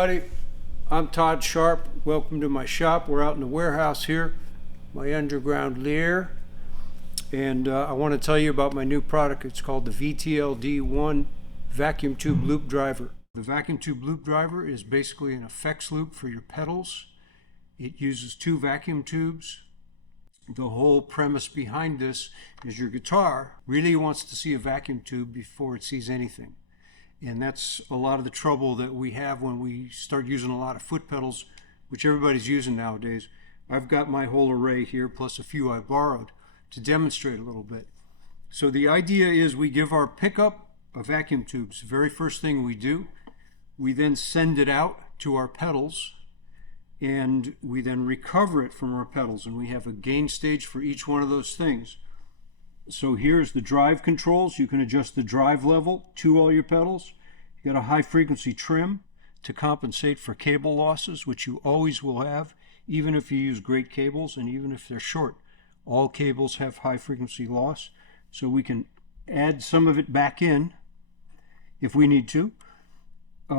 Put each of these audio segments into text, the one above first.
everybody. I'm Todd Sharp. Welcome to my shop. We're out in the warehouse here, my underground lair. And I want to tell you about my new product. It's called the VTLD1 vacuum tube loop driver. The vacuum tube loop driver is basically an effects loop for your pedals. It uses 2 vacuum tubes. The whole premise behind this is your guitar really wants to see a vacuum tube before it sees anything. And that's a lot of the trouble that we have when we start using a lot of foot pedals, which everybody's using nowadays. I've got my whole array here, plus a few I borrowed, to demonstrate a little bit. So the idea is we give our pickup a vacuum tube. It's the very first thing we do. We then send it out to our pedals, and we then recover it from our pedals. And we have a gain stage for each one of those things. So here's the drive controls. You can adjust the drive level to all your pedals. You got a high frequency trim to compensate for cable losses, which you always will have, even if you use great cables and even if they're short. All cables have high frequency loss, so we can add some of it back in if we need to.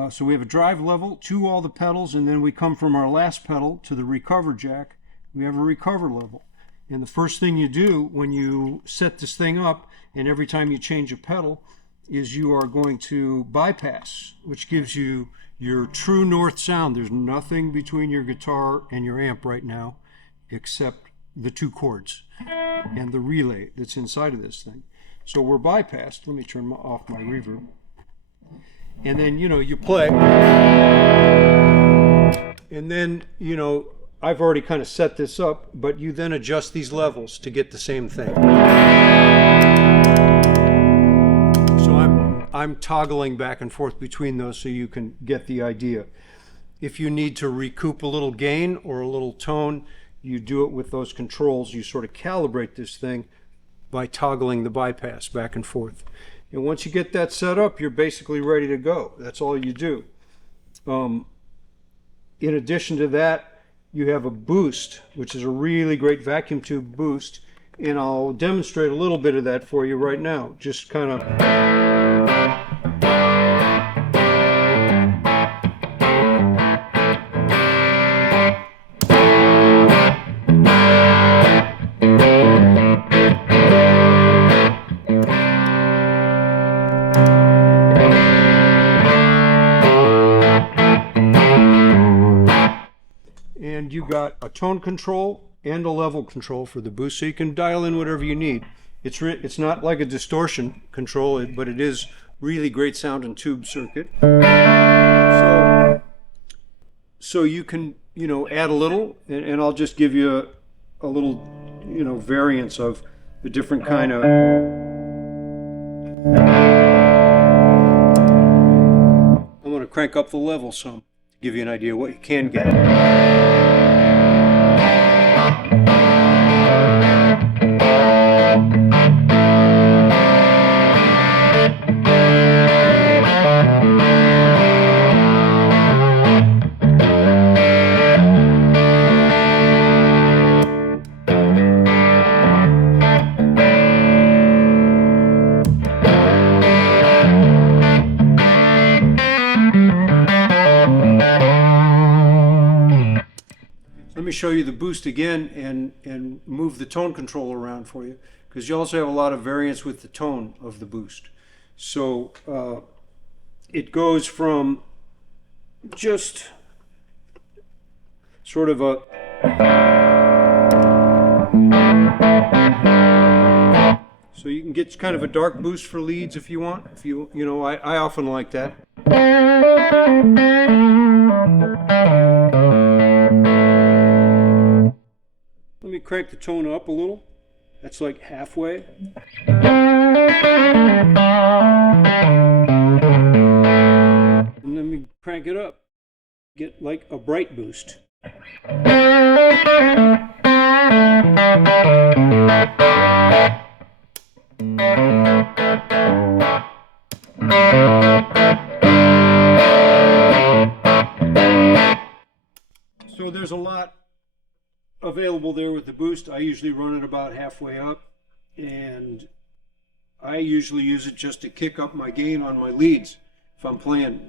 So we have a drive level to all the pedals, and then we come from our last pedal to the recover jack. We have a recover level. And the first thing you do when you set this thing up, and every time you change a pedal, is you are going to bypass, which gives you your true north sound. There's nothing between your guitar and your amp right now except the 2 chords and the relay that's inside of this thing. So we're bypassed. Let me turn off my reverb. And then, you play. And then, I've already kind of set this up, but you then adjust these levels to get the same thing. So I'm toggling back and forth between those so you can get the idea. If you need to recoup a little gain or a little tone, you do it with those controls. You sort of calibrate this thing by toggling the bypass back and forth. And once you get that set up, you're basically ready to go. That's all you do. In addition to that, you have a boost, which is a really great vacuum tube boost, and I'll demonstrate a little bit of that for you right now. Just kind of... And you got a tone control and a level control for the boost, so you can dial in whatever you need. It's not like a distortion control, but it is really great sound and tube circuit. So you can add a little, and I'll just give you a little variance of the different kind of. I'm going to crank up the level some to give you an idea what you can get. Let me show you the boost again and move the tone control around for you, because you also have a lot of variance with the tone of the boost. So it goes from just sort of a so you can get kind of a dark boost for leads if you want. I often like that. Let me crank the tone up a little. That's like halfway. And let me crank it up. Get like a bright boost. So there's a lot available there with the boost. I usually run it about halfway up, and I usually use it just to kick up my gain on my leads if I'm playing,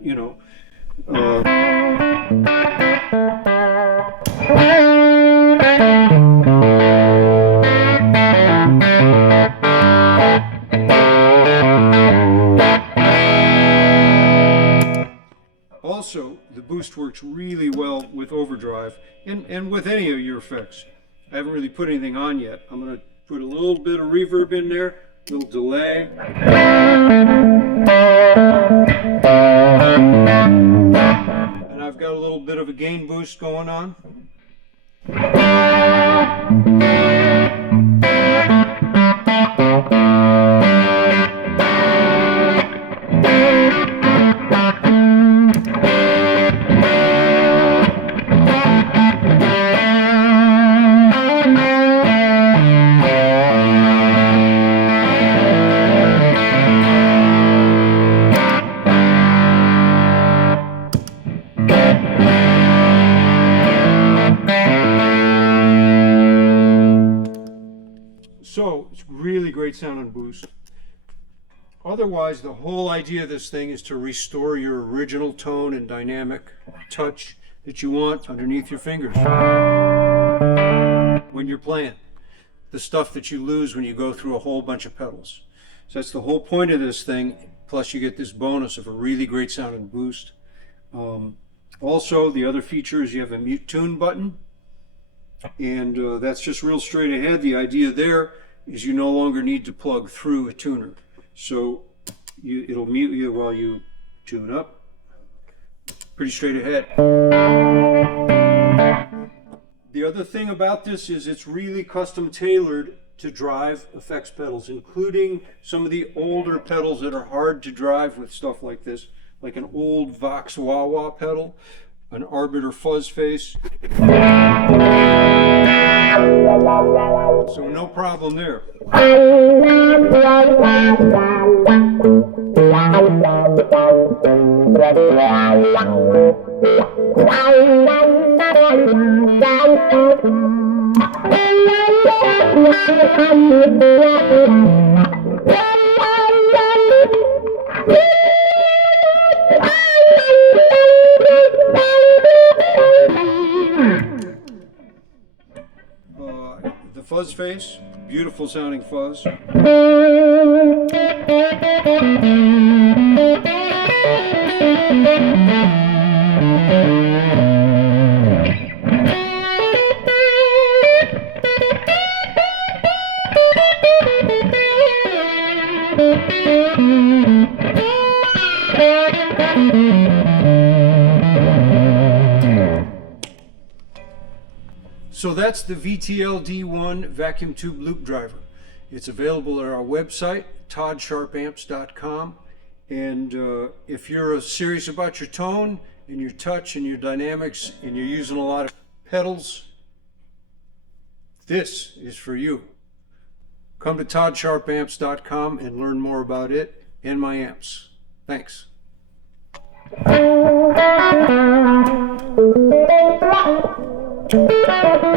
Also, the boost works really well with overdrive and with any of your effects. I haven't really put anything on yet. I'm going to put a little bit of reverb in there, a little delay. And I've got a little bit of a gain boost going on. So it's really great sound and boost. Otherwise, the whole idea of this thing is to restore your original tone and dynamic touch that you want underneath your fingers when you're playing. The stuff that you lose when you go through a whole bunch of pedals. So that's the whole point of this thing. Plus you get this bonus of a really great sound and boost. Also, the other feature is you have a mute tune button. And that's just real straight ahead. The idea there is you no longer need to plug through a tuner. So it'll mute you while you tune up. Pretty straight ahead. The other thing about this is it's really custom tailored to drive effects pedals, including some of the older pedals that are hard to drive with stuff like this, like an old Vox wah-wah pedal, an Arbiter fuzz face. So no problem there. The fuzz face, beautiful sounding fuzz. So that's the VTLD1 vacuum tube loop driver. It's available at our website, toddsharpamps.com. And if you're serious about your tone and your touch and your dynamics and you're using a lot of pedals, this is for you. Come to toddsharpamps.com and learn more about it and my amps. Thanks. Thank you.